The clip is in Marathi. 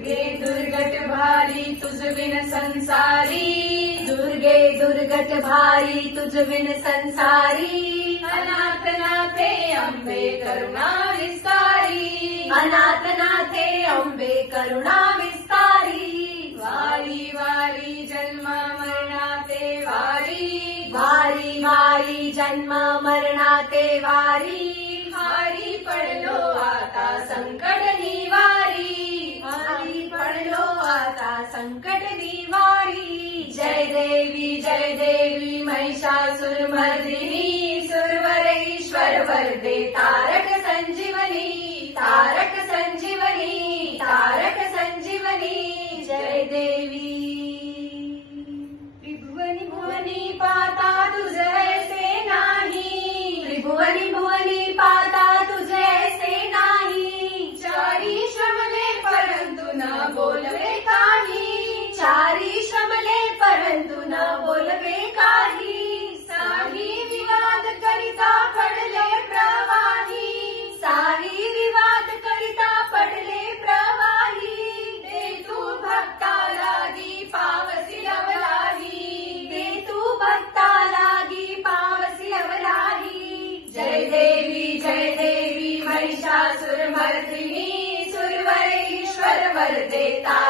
दुर्गे दुर्गट भारी तुझ विन संसारी, दुर्गे दुर्गट भारी तुझ विन संसारी, अनाथ नाथे अंबे करुणा विस्तारी, अनाथ नाथे अंबे करुणा विस्तारी, वारी वारी जन्म मरणाते वारी, वारी वारी जन्म मरणाते वारी, भारी पडलो आता संकट निवारी, भारी पडलो आता संकट निवारी, जय देवी महिषासुर मर्दिनी, सुरवरेश्वर वरदे तारक संजीवनी, तारक संजीवनी, तारक संजीवनी, जय देवी। त्रिभुवनी भुवनी पाता तुझे ऐसे नाही, त्रिभुवनी भुवनी पाता तुझे ऐसे नाही, चारी श्रमले परंतु न बोलवे काही, चारी श्रमले परंतु न बोलवे काही, साही विवाद करिता पडले प्रवाही, साही विवाद करिता पडले प्रवाही, दे तू भक्ताला गी पावसी अवलाही, दे तू भक्ताला गी पावसी अवलाही, जय देवी महिषासुर मर्दिनी, सुरवरेश्वर वरदे तारक